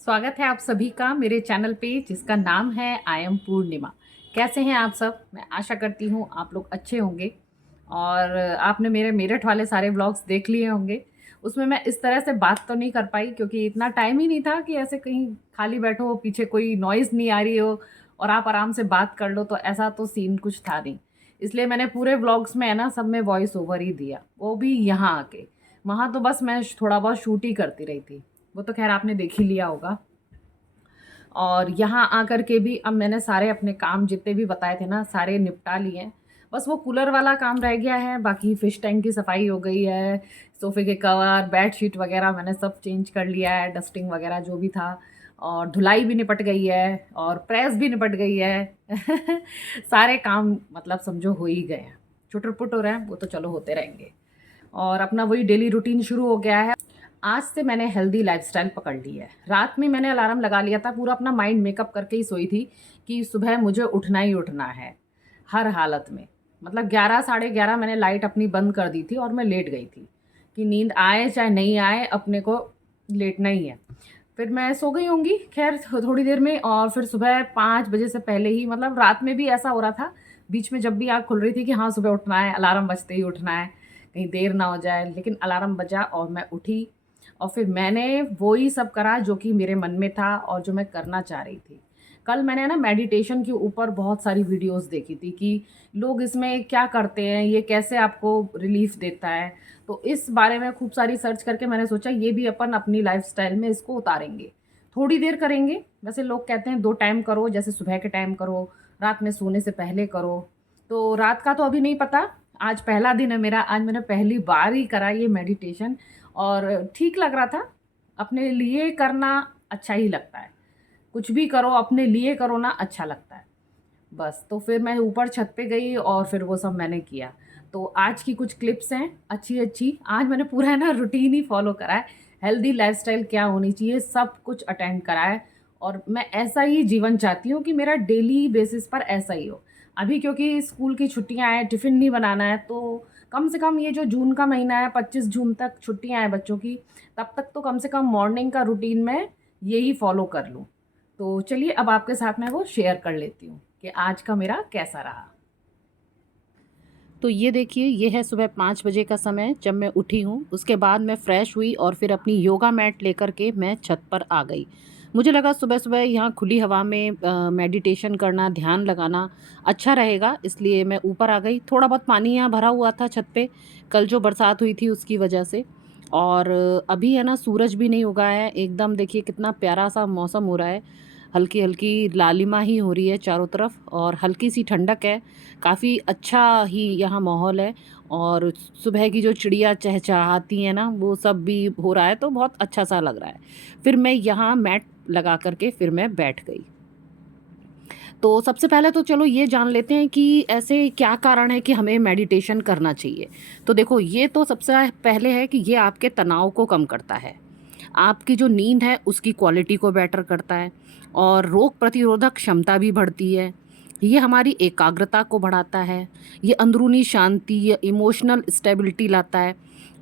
स्वागत है आप सभी का मेरे चैनल पे जिसका नाम है आई एम पूर्णिमा। कैसे हैं आप सब? मैं आशा करती हूँ आप लोग अच्छे होंगे। और आपने मेरे मेरठ वाले सारे व्लॉग्स देख लिए होंगे। उसमें मैं इस तरह से बात तो नहीं कर पाई क्योंकि इतना टाइम ही नहीं था कि ऐसे कहीं खाली बैठो हो, पीछे कोई नॉइज़ नहीं आ रही हो और आप आराम से बात कर लो, तो ऐसा तो सीन कुछ था नहीं। इसलिए मैंने पूरे व्लॉग्स में है ना, सब में वॉइस ओवर ही दिया, वो भी यहाँ आके। वहाँ तो बस मैं थोड़ा बहुत शूट ही करती रही थी, वो तो खैर आपने देख ही लिया होगा। और यहाँ आकर के भी अब मैंने सारे अपने काम जितने भी बताए थे ना, सारे निपटा लिए हैं। बस वो कूलर वाला काम रह गया है, बाकी फ़िश टैंक की सफाई हो गई है, सोफ़े के कवर, बेडशीट वगैरह मैंने सब चेंज कर लिया है, डस्टिंग वगैरह जो भी था, और धुलाई भी निपट गई है और प्रेस भी निपट गई है। सारे काम मतलब समझो हो ही गए हैं। छुटर-पुट हो रहे हैं, वो तो चलो होते रहेंगे। और अपना वही डेली रूटीन शुरू हो गया है। आज से मैंने हेल्दी लाइफ़स्टाइल पकड़ ली है। रात में मैंने अलार्म लगा लिया था, पूरा अपना माइंड मेकअप करके ही सोई थी कि सुबह मुझे उठना ही उठना है, हर हालत में। मतलब 11 साढ़े 11 मैंने लाइट अपनी बंद कर दी थी और मैं लेट गई थी कि नींद आए चाहे नहीं आए, अपने को लेटना ही है। फिर मैं सो गई होंगी खैर थोड़ी देर में, और फिर सुबह 5 बजे से पहले ही, मतलब रात में भी ऐसा हो रहा था, बीच में जब भी आँख खुल रही थी कि हाँ, सुबह उठना है, अलार्म बजते ही उठना है, कहीं देर ना हो जाए। लेकिन अलार्म बजा और मैं उठी और फिर मैंने वो ही सब करा जो कि मेरे मन में था और जो मैं करना चाह रही थी। कल मैंने ना मेडिटेशन के ऊपर बहुत सारी वीडियोज़ देखी थी कि लोग इसमें क्या करते हैं, ये कैसे आपको रिलीफ़ देता है। तो इस बारे में खूब सारी सर्च करके मैंने सोचा ये भी अपन अपनी लाइफ़स्टाइल में इसको उतारेंगे। थोड़ी देर करेंगे, वैसे लोग कहते हैं 2 टाइम करो, जैसे सुबह के टाइम करो, रात में सोने से पहले करो। तो रात का तो अभी नहीं पता, आज पहला दिन है मेरा, आज मैंने पहली बार ही करा ये मेडिटेशन और ठीक लग रहा था। अपने लिए करना अच्छा ही लगता है। कुछ भी करो अपने लिए करो ना, अच्छा लगता है। बस, तो फिर मैं ऊपर छत पे गई और फिर वो सब मैंने किया। तो आज की कुछ क्लिप्स हैं अच्छी-अच्छी। आज मैंने पूरा है ना रूटीन ही फ़ॉलो करा है। हेल्दी लाइफ़स्टाइल क्या होनी चाहिए, सब कुछ अटेंड करा है और मैं ऐसा ही जीवन चाहती हूँ कि मेरा डेली बेसिस पर ऐसा ही हो। अभी क्योंकि स्कूल की छुट्टियाँ हैं, टिफ़िन नहीं बनाना है, तो कम से कम ये जो जून का महीना है, 25 जून तक छुट्टियाँ हैं बच्चों की, तब तक तो कम से कम मॉर्निंग का रूटीन मैं यही फ़ॉलो कर लूँ। तो चलिए अब आपके साथ मैं वो शेयर कर लेती हूँ कि आज का मेरा कैसा रहा। तो ये देखिए, ये है सुबह 5 बजे का समय जब मैं उठी हूँ। उसके बाद मैं फ्रेश हुई और फिर अपनी योगा मैट लेकर के मैं छत पर आ गई। मुझे लगा सुबह-सुबह यहाँ खुली हवा में मेडिटेशन करना, ध्यान लगाना अच्छा रहेगा, इसलिए मैं ऊपर आ गई। थोड़ा बहुत पानी यहाँ भरा हुआ था छत पे, कल जो बरसात हुई थी उसकी वजह से। और अभी है ना, सूरज भी नहीं उगा है, एकदम देखिए कितना प्यारा-सा मौसम हो रहा है। हल्की-हल्की लालिमा ही हो रही है चारों तरफ और हल्की-सी ठंडक है। काफ़ी अच्छा ही यहाँ माहौल है और सुबह की जो चिड़िया चहचहाती हैं ना, वो सब भी हो रहा है, तो बहुत अच्छा-सा लग रहा है। फिर मैं यहाँ मैट लगा कर के फिर मैं बैठ गई। तो सबसे पहले तो चलो ये जान लेते हैं कि ऐसे क्या कारण है कि हमें मेडिटेशन करना चाहिए। तो देखो, ये तो सबसे पहले है कि ये आपके तनाव को कम करता है। आपकी जो नींद है उसकी क्वालिटी को बेटर करता है और रोग प्रतिरोधक क्षमता भी बढ़ती है। ये हमारी एकाग्रता को बढ़ाता है, ये अंदरूनी शांति या इमोशनल स्टेबिलिटी लाता है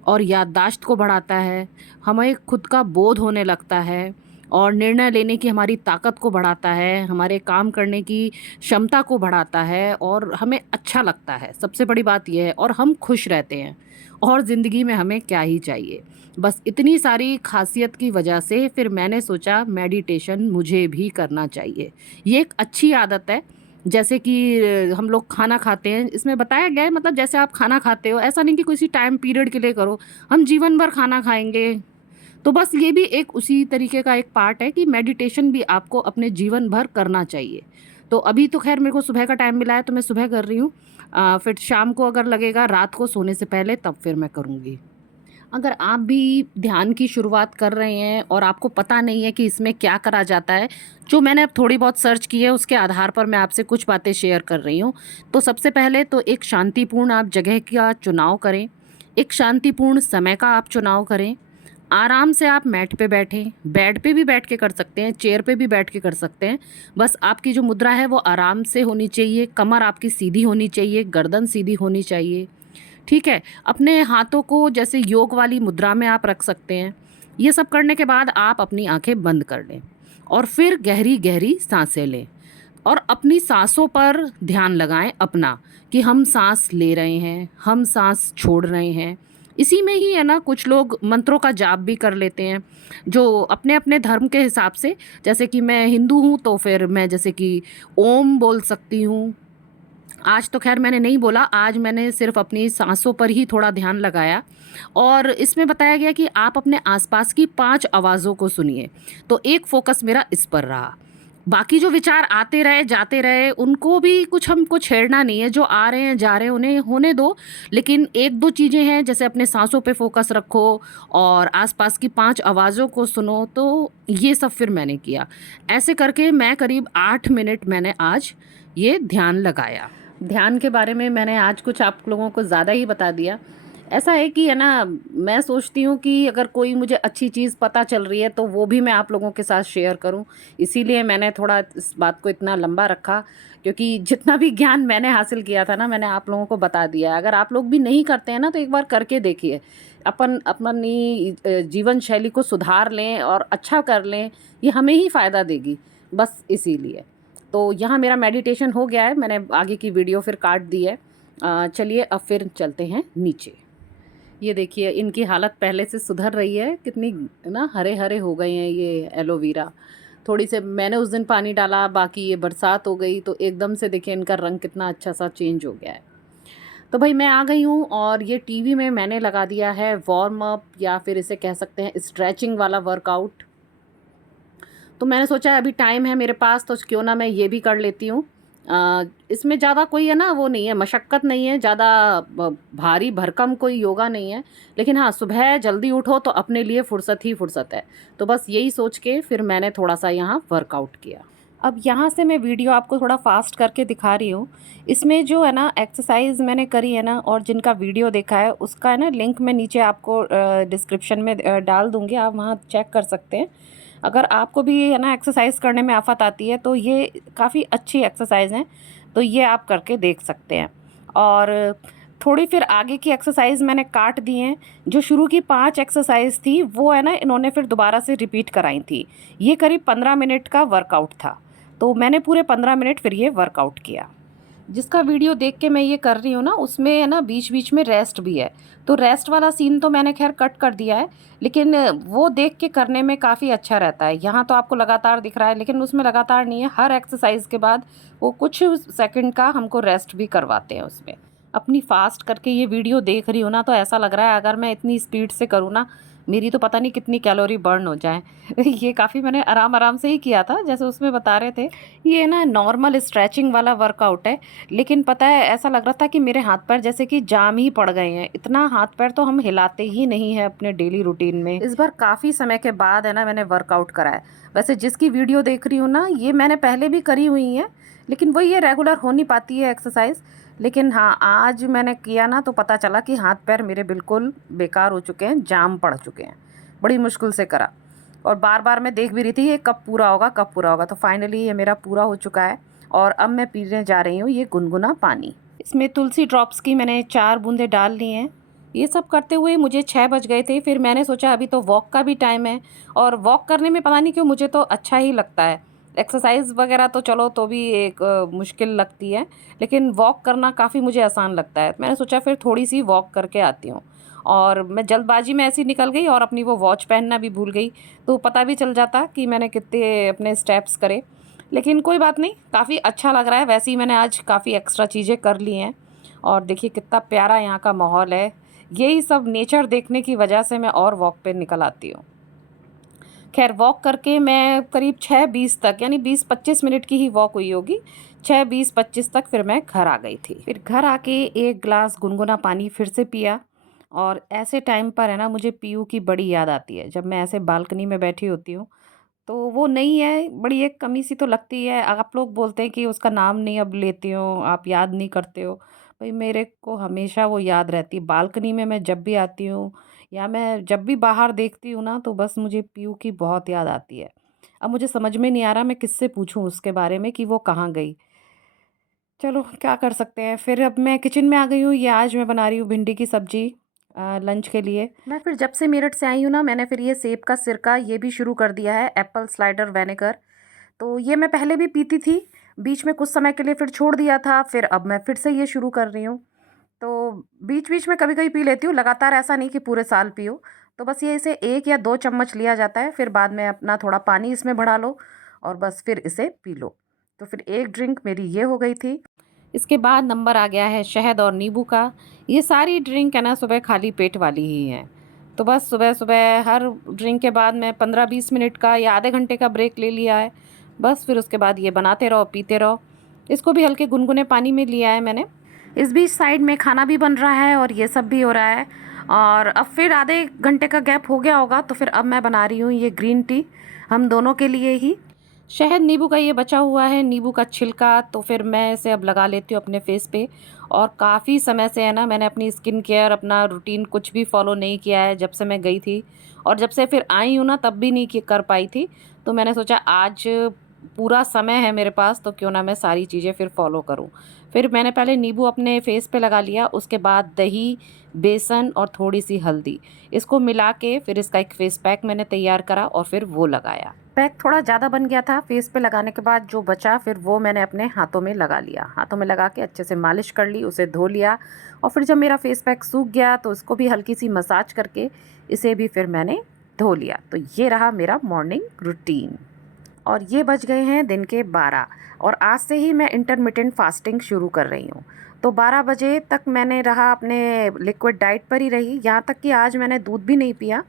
और याददाश्त को बढ़ाता है। हमें खुद का बोध होने लगता है और निर्णय लेने की हमारी ताकत को बढ़ाता है, हमारे काम करने की क्षमता को बढ़ाता है और हमें अच्छा लगता है। सबसे बड़ी बात ये है, और हम खुश रहते हैं और ज़िंदगी में हमें क्या ही चाहिए। बस इतनी सारी ख़ासियत की वजह से फिर मैंने सोचा मेडिटेशन मुझे भी करना चाहिए। ये एक अच्छी आदत है, जैसे कि हम लोग खाना खाते हैं, इसमें बताया गया है, मतलब जैसे आप खाना खाते हो, ऐसा नहीं कि किसी टाइम पीरियड के लिए करो, हम जीवन भर खाना खाएँगे। तो बस ये भी एक उसी तरीके का एक पार्ट है कि मेडिटेशन भी आपको अपने जीवन भर करना चाहिए। तो अभी तो ख़ैर मेरे को सुबह का टाइम मिला है तो मैं सुबह कर रही हूँ। फिर शाम को अगर लगेगा रात को सोने से पहले, तब फिर मैं करूँगी। अगर आप भी ध्यान की शुरुआत कर रहे हैं और आपको पता नहीं है कि इसमें क्या करा जाता है, जो मैंने अब थोड़ी बहुत सर्च की है उसके आधार पर मैं आपसे कुछ बातें शेयर कर रही हूँ। तो सबसे पहले तो एक शांतिपूर्ण आप जगह का चुनाव करें, एक शांतिपूर्ण समय का आप चुनाव करें। आराम से आप मैट पे बैठें, बेड पे भी बैठ के कर सकते हैं, चेयर पे भी बैठ के कर सकते हैं। बस आपकी जो मुद्रा है वो आराम से होनी चाहिए, कमर आपकी सीधी होनी चाहिए, गर्दन सीधी होनी चाहिए। ठीक है? अपने हाथों को जैसे योग वाली मुद्रा में आप रख सकते हैं ये सब करने के बाद आप अपनी आंखें बंद कर लें और फिर गहरी गहरी सांसें लें और अपनी सांसों पर ध्यान लगाएं अपना, कि हम सांस ले रहे हैं, हम सांस छोड़ रहे हैं। इसी में ही है ना, कुछ लोग मंत्रों का जाप भी कर लेते हैं जो अपने अपने धर्म के हिसाब से। जैसे कि मैं हिंदू हूँ तो फिर मैं जैसे कि ओम बोल सकती हूँ। आज तो खैर मैंने नहीं बोला, आज मैंने सिर्फ अपनी सांसों पर ही थोड़ा ध्यान लगाया। और इसमें बताया गया कि आप अपने आसपास की 5 आवाज़ों को सुनिए। तो एक फोकस मेरा इस पर रहा। बाकी जो विचार आते रहे जाते रहे उनको भी कुछ हमको छेड़ना नहीं है, जो आ रहे हैं जा रहे हैं उन्हें होने दो। लेकिन एक दो चीज़ें हैं, जैसे अपने सांसों पे फोकस रखो और आसपास की 5 आवाज़ों को सुनो। तो ये सब फिर मैंने किया। ऐसे करके मैं करीब 8 मिनट मैंने आज ये ध्यान लगाया। ध्यान के बारे में मैंने आज कुछ आप लोगों को ज़्यादा ही बता दिया। ऐसा है कि है ना, मैं सोचती हूँ कि अगर कोई मुझे अच्छी चीज़ पता चल रही है तो वो भी मैं आप लोगों के साथ शेयर करूँ। इसीलिए मैंने थोड़ा इस बात को इतना लंबा रखा, क्योंकि जितना भी ज्ञान मैंने हासिल किया था ना, मैंने आप लोगों को बता दिया है। अगर आप लोग भी नहीं करते हैं ना, तो एक बार करके देखिए। अपनी जीवन शैली को सुधार लें और अच्छा कर लें, ये हमें ही फ़ायदा देगी, बस इसीलिए। तो यहाँ मेरा मेडिटेशन हो गया है, मैंने आगे की वीडियो फिर काट दी है। चलिए अब फिर चलते हैं नीचे। ये देखिए इनकी हालत पहले से सुधर रही है, कितनी ना हरे हरे हो गए हैं ये एलोवेरा। थोड़ी से मैंने उस दिन पानी डाला, बाकी ये बरसात हो गई तो एकदम से देखिए इनका रंग कितना अच्छा सा चेंज हो गया है। तो भाई मैं आ गई हूँ और ये टीवी में मैंने लगा दिया है वार्म अप, या फिर इसे कह सकते हैं स्ट्रेचिंग वाला वर्कआउट। तो मैंने सोचा अभी टाइम है मेरे पास तो क्यों ना मैं ये भी कर लेती हूँ। इसमें ज़्यादा कोई है ना वो नहीं है, मशक्क़त नहीं है, ज़्यादा भारी भरकम कोई योगा नहीं है। लेकिन हाँ, सुबह जल्दी उठो तो अपने लिए फ़ुर्सत ही फ़ुर्सत है। तो बस यही सोच के फिर मैंने थोड़ा-सा यहाँ वर्कआउट किया। अब यहाँ से मैं वीडियो आपको थोड़ा फ़ास्ट करके दिखा रही हूँ। इसमें जो है ना एक्सरसाइज़ मैंने करी है ना, और जिनका वीडियो देखा है उसका है ना लिंक मैं नीचे आपको डिस्क्रिप्शन में डाल दूँगी, आप वहाँ चेक कर सकते हैं। अगर आपको भी है ना एक्सरसाइज करने में आफ़त आती है तो ये काफ़ी अच्छी एक्सरसाइज हैं, तो ये आप करके देख सकते हैं। और थोड़ी फिर आगे की एक्सरसाइज मैंने काट दी हैं। जो शुरू की 5 एक्सरसाइज थी वो है ना इन्होंने फिर दोबारा से रिपीट कराई थी। ये करीब 15 मिनट का वर्कआउट था, तो मैंने पूरे 15 मिनट फिर ये वर्कआउट किया। जिसका वीडियो देख के मैं ये कर रही हूँ ना, उसमें है ना बीच बीच में रेस्ट भी है। तो रेस्ट वाला सीन तो मैंने खैर कट कर दिया है, लेकिन वो देख के करने में काफ़ी अच्छा रहता है। यहाँ तो आपको लगातार दिख रहा है, लेकिन उसमें लगातार नहीं है, हर एक्सरसाइज के बाद वो कुछ सेकंड का हमको रेस्ट भी करवाते हैं उसमें। अपनी फास्ट करके ये वीडियो देख रही हूँ ना, तो ऐसा लग रहा है अगर मैं इतनी स्पीड से करूँ ना, मेरी तो पता नहीं कितनी कैलोरी बर्न हो जाए। ये काफ़ी मैंने आराम आराम से ही किया था, जैसे उसमें बता रहे थे। ये ना नॉर्मल स्ट्रेचिंग वाला वर्कआउट है, लेकिन पता है ऐसा लग रहा था कि मेरे हाथ पैर जैसे कि जाम ही पड़ गए हैं। इतना हाथ पैर तो हम हिलाते ही नहीं है अपने डेली रूटीन में। इस बार काफ़ी समय के बाद है ना मैंने वर्कआउट करा है। वैसे जिसकी वीडियो देख रही हूँ ना, ये मैंने पहले भी करी हुई है, लेकिन वही ये रेगुलर हो नहीं पाती है एक्सरसाइज। लेकिन हाँ, आज मैंने किया ना तो पता चला कि हाथ पैर मेरे बिल्कुल बेकार हो चुके हैं, जाम पड़ चुके हैं। बड़ी मुश्किल से करा, और बार बार मैं देख भी रही थी ये कब पूरा होगा कब पूरा होगा। तो फाइनली ये मेरा पूरा हो चुका है, और अब मैं पीने जा रही हूँ ये गुनगुना पानी। इसमें तुलसी ड्रॉप्स की मैंने 4 बूंदें डाल ली हैं। ये सब करते हुए मुझे 6 बज गए थे। फिर मैंने सोचा अभी तो वॉक का भी टाइम है, और वॉक करने में पता नहीं क्यों मुझे तो अच्छा ही लगता है। एक्सरसाइज वगैरह तो चलो तो भी एक मुश्किल लगती है, लेकिन वॉक करना काफ़ी मुझे आसान लगता है। मैंने सोचा फिर थोड़ी सी वॉक करके आती हूँ, और मैं जल्दबाजी में ऐसी निकल गई और अपनी वो वॉच पहनना भी भूल गई, तो पता भी चल जाता कि मैंने कितने अपने स्टेप्स करे। लेकिन कोई बात नहीं, काफ़ी अच्छा लग रहा है। वैसे ही मैंने आज काफ़ी एक्स्ट्रा चीज़ें कर ली हैं, और देखिए कितना प्यारा यहाँ का माहौल है। यही सब नेचर देखने की वजह से मैं और वॉक पे निकल आती हूँ। खैर वॉक करके मैं करीब 6:20 तक, यानी 20-25 मिनट की ही वॉक हुई होगी, 6:20-25 तक फिर मैं घर आ गई थी। फिर घर आके एक गिलास गुनगुना पानी फिर से पिया। और ऐसे टाइम पर है ना मुझे पीयू की बड़ी याद आती है। जब मैं ऐसे बालकनी में बैठी होती हूँ तो वो नहीं है, बड़ी एक कमी सी तो लगती है। आप लोग बोलते हैं कि उसका नाम नहीं अब लेते हो, आप याद नहीं करते हो। भाई मेरे को हमेशा वो याद रहती है। बालकनी में मैं जब भी आती हूँ, या मैं जब भी बाहर देखती हूँ ना, तो बस मुझे पीयू की बहुत याद आती है। अब मुझे समझ में नहीं आ रहा मैं किससे पूछूं उसके बारे में कि वो कहाँ गई। चलो क्या कर सकते हैं। फिर अब मैं किचन में आ गई हूँ। ये आज मैं बना रही हूँ भिंडी की सब्जी। लंच के लिए। मैं फिर जब से मेरठ से आई हूँ ना, मैंने फिर ये सेब का सिरका ये भी शुरू कर दिया है, एप्पल स्लाइडर विनेगर। तो ये मैं पहले भी पीती थी, बीच में कुछ समय के लिए फिर छोड़ दिया था, फिर अब मैं फिर से ये शुरू कर रही हूँ। तो बीच बीच में कभी कभी पी लेती हूँ, लगातार ऐसा नहीं कि पूरे साल पियो। तो बस ये इसे 1 या 2 चम्मच लिया जाता है, फिर बाद में अपना थोड़ा पानी इसमें बढ़ा लो और बस फिर इसे पी लो। तो फिर एक ड्रिंक मेरी ये हो गई थी। इसके बाद नंबर आ गया है शहद और नींबू का। ये सारी ड्रिंक है ना सुबह खाली पेट वाली ही हैं। तो बस सुबह सुबह हर ड्रिंक के बाद मैं 15-20 मिनट का या आधे घंटे का ब्रेक ले लिया है। बस फिर उसके बाद ये बनाते रहो पीते रहो। इसको भी हल्के गुनगुने पानी में लिया है मैंने। इस बीच साइड में खाना भी बन रहा है और ये सब भी हो रहा है। और अब फिर आधे घंटे का गैप हो गया होगा, तो फिर अब मैं बना रही हूँ ये ग्रीन टी, हम दोनों के लिए ही। शहद नींबू का ये बचा हुआ है, नींबू का छिलका, तो फिर मैं इसे अब लगा लेती हूँ अपने फेस पे। और काफ़ी समय से है ना मैंने अपनी स्किन केयर, अपना रूटीन कुछ भी फॉलो नहीं किया है जब से मैं गई थी। और जब से फिर आई हूँ ना तब भी नहीं कर पाई थी। तो मैंने सोचा आज पूरा समय है मेरे पास, तो क्यों ना मैं सारी चीज़ें फिर फॉलो करूँ। फिर मैंने पहले नींबू अपने फेस पे लगा लिया, उसके बाद दही, बेसन और थोड़ी सी हल्दी, इसको मिला के फिर इसका एक फेस पैक मैंने तैयार करा और फिर वो लगाया। पैक थोड़ा ज़्यादा बन गया था, फेस पे लगाने के बाद जो बचा फिर वो मैंने अपने हाथों में लगा लिया। हाथों में लगा के अच्छे से मालिश कर ली, उसे धो लिया। और फिर जब मेरा फेस पैक सूख गया तो इसको भी हल्की सी मसाज करके इसे भी फिर मैंने धो लिया। तो ये रहा मेरा मॉर्निंग रूटीन। और ये बज गए हैं दिन के 12 और आज से ही मैं इंटरमिटेंट फास्टिंग शुरू कर रही हूँ। तो 12 बजे तक मैंने रहा अपने लिक्विड डाइट पर ही रही, यहाँ तक कि आज मैंने दूध भी नहीं पिया।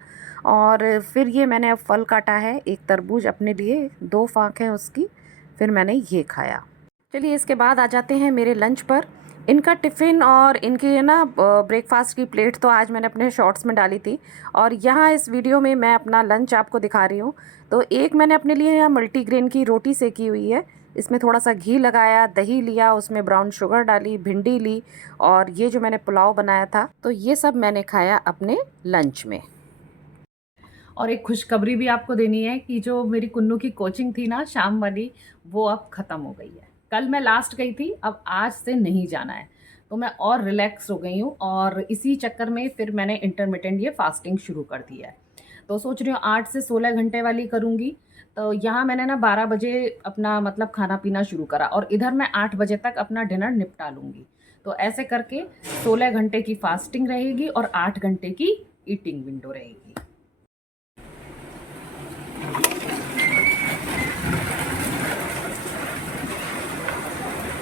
और फिर ये मैंने अब फल काटा है, एक तरबूज अपने लिए, 2 फाँक हैं उसकी, फिर मैंने ये खाया। चलिए इसके बाद आ जाते हैं मेरे लंच पर। इनका टिफ़िन और इनकी ना ब्रेकफास्ट की प्लेट तो आज मैंने अपने शॉर्ट्स में डाली थी, और यहाँ इस वीडियो में मैं अपना लंच आपको दिखा रही हूँ। तो एक मैंने अपने लिए यहाँ मल्टीग्रेन की रोटी सेकी हुई है, इसमें थोड़ा सा घी लगाया, दही लिया, उसमें ब्राउन शुगर डाली, भिंडी ली, और ये जो मैंने पुलाव बनाया था, तो ये सब मैंने खाया अपने लंच में। और एक खुशखबरी भी आपको देनी है कि जो मेरी कुन्नू की कोचिंग थी ना शाम वाली, वो अब ख़त्म हो गई है। कल मैं लास्ट गई थी, अब आज से नहीं जाना है। तो मैं और रिलैक्स हो गई हूँ, और इसी चक्कर में फिर मैंने इंटरमिटेंट ये फास्टिंग शुरू कर दिया है। तो सोच रही हूँ 8 से 16 घंटे वाली करूँगी। तो यहाँ मैंने ना 12 बजे अपना मतलब खाना पीना शुरू करा, और इधर मैं 8 बजे तक अपना डिनर निपटा लूँगी। तो ऐसे करके 16 घंटे की फास्टिंग रहेगी और 8 घंटे की ईटिंग विंडो रहेगी।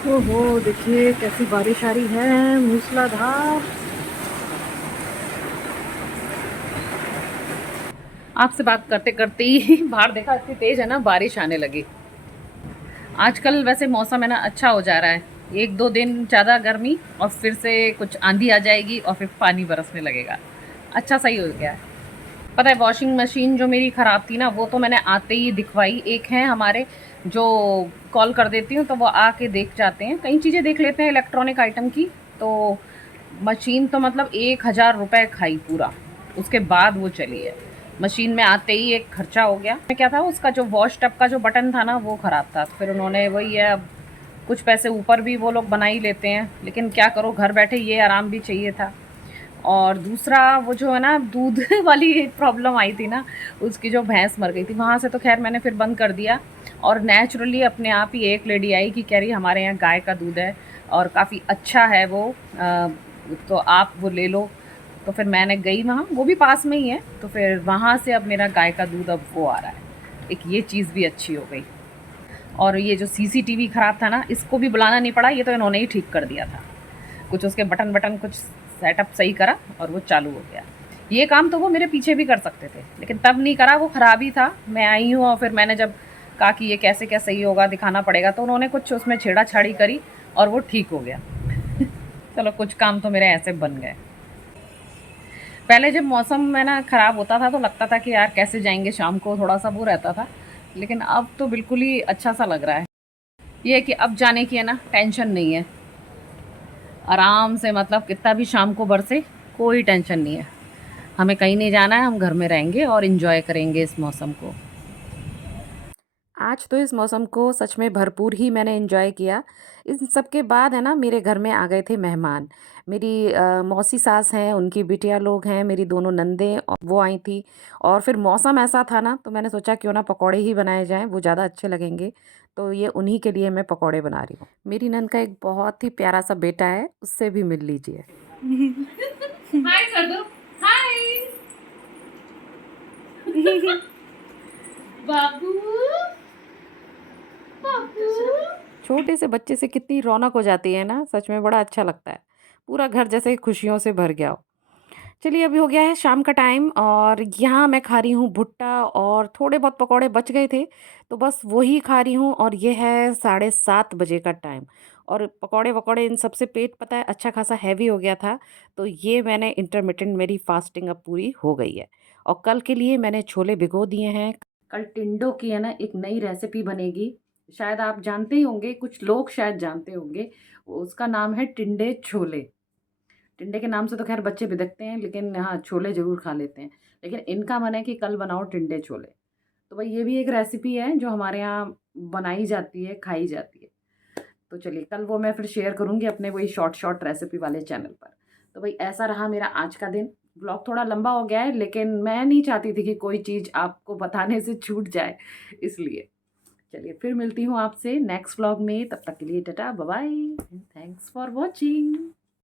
ओहो, देखिए कैसी बारिश आ रही है, मूसलाधार। आपसे बात करते करते ही बाहर देखा, इतनी तेज है ना बारिश आने लगी। आजकल वैसे मौसम है ना अच्छा हो जा रहा है, 1-2 दिन ज़्यादा गर्मी और फिर से कुछ आंधी आ जाएगी और फिर पानी बरसने लगेगा। अच्छा सही हो गया है। पता है वॉशिंग मशीन जो मेरी ख़राब थी ना, वो तो मैंने आते ही दिखवाई। एक है हमारे जो कॉल कर देती हूँ तो वो आके देख जाते हैं, कई चीज़ें देख लेते हैं इलेक्ट्रॉनिक आइटम की। तो मशीन तो मतलब 1000 रुपये खाई पूरा, उसके बाद वो चली है। मशीन में आते ही एक खर्चा हो गया। क्या था उसका जो वॉश टब का जो बटन था ना वो ख़राब था, तो फिर उन्होंने वही है, अब कुछ पैसे ऊपर भी वो लोग बना ही लेते हैं, लेकिन क्या करो, घर बैठे ये आराम भी चाहिए था। और दूसरा वो जो है ना दूध वाली एक प्रॉब्लम आई थी ना, उसकी जो भैंस मर गई थी, वहाँ से तो खैर मैंने फिर बंद कर दिया। और नेचुरली अपने आप ही एक लेडी आई कि कह रही हमारे यहाँ गाय का दूध है और काफ़ी अच्छा है वो, तो आप वो ले लो। तो फिर मैंने गई वहाँ, वो भी पास में ही है, तो फिर वहाँ से अब मेरा गाय का दूध अब वो आ रहा है। एक ये चीज़ भी अच्छी हो गई। और ये जो सीसीटीवी ख़राब था ना, इसको भी बुलाना नहीं पड़ा, ये तो इन्होंने ही ठीक कर दिया था। कुछ उसके बटन कुछ सेटअप सही करा और वो चालू हो गया। ये काम तो वो मेरे पीछे भी कर सकते थे, लेकिन तब नहीं करा, वो ख़राब ही था। मैं आई हूँ और फिर मैंने जब कहा कि ये कैसे क्या सही होगा, दिखाना पड़ेगा, तो उन्होंने कुछ उसमें छेड़ा-छाड़ी करी और वो ठीक हो गया। चलो कुछ काम तो मेरे ऐसे बन गए। पहले जब मौसम में ना ख़राब होता था तो लगता था कि यार कैसे जाएंगे शाम को, थोड़ा सा वो रहता था, लेकिन अब तो बिल्कुल ही अच्छा सा लग रहा है। ये है कि अब जाने की है ना टेंशन नहीं है, आराम से मतलब कितना भी शाम को बरसे कोई टेंशन नहीं है। हमें कहीं नहीं जाना है, हम घर में रहेंगे और इन्जॉय करेंगे इस मौसम को। आज तो इस मौसम को सच में भरपूर ही मैंने एंजॉय किया। इन सब के बाद है ना मेरे घर में आ गए थे मेहमान। मेरी मौसी सास हैं, उनकी बिटिया लोग हैं, मेरी दोनों नंदें वो आई थी। और फिर मौसम ऐसा था ना तो मैंने सोचा क्यों ना पकौड़े ही बनाए जाएँ, वो ज़्यादा अच्छे लगेंगे। तो ये उन्हीं के लिए मैं पकौड़े बना रही हूँ। मेरी नंद का एक बहुत ही प्यारा सा बेटा है, उससे भी मिल लीजिए। हाय कर दो। हाय बाबू। छोटे से बच्चे से कितनी रौनक हो जाती है ना, सच में बड़ा अच्छा लगता है। पूरा घर जैसे खुशियों से भर गया हो। चलिए अभी हो गया है शाम का टाइम और यहाँ मैं खा रही हूँ भुट्टा और थोड़े बहुत पकौड़े बच गए थे, तो बस वही खा रही हूँ और ये है 7:30 बजे का टाइम। और पकौड़े-वकौड़े इन सब से पेट पता है अच्छा खासा हैवी हो गया था, तो ये मैंने इंटरमिटेंट मेरी फास्टिंग अब पूरी हो गई है। और कल के लिए मैंने छोले भिगो दिए हैं। कल टिंडों की है ना एक नई रेसिपी बनेगी, शायद आप जानते ही होंगे, कुछ लोग शायद जानते होंगे। उसका नाम है टिंडे छोले। टिंडे के नाम से तो खैर बच्चे बिदकते हैं, लेकिन हाँ, छोले ज़रूर खा लेते हैं। लेकिन इनका मन है कि कल बनाओ टिंडे छोले। तो भाई ये भी एक रेसिपी है जो हमारे यहाँ बनाई जाती है, खाई जाती है। तो चलिए कल वो मैं फिर शेयर करूँगी अपने वही शॉर्ट शॉर्ट रेसिपी वाले चैनल पर। तो भाई ऐसा रहा मेरा आज का दिन। ब्लॉग थोड़ा लंबा हो गया है, लेकिन मैं नहीं चाहती थी कि कोई चीज़ आपको बताने से छूट जाए, इसलिए। चलिए फिर मिलती हूँ आपसे नेक्स्ट व्लॉग में, तब तक के लिए tata bye bye, thanks for watching.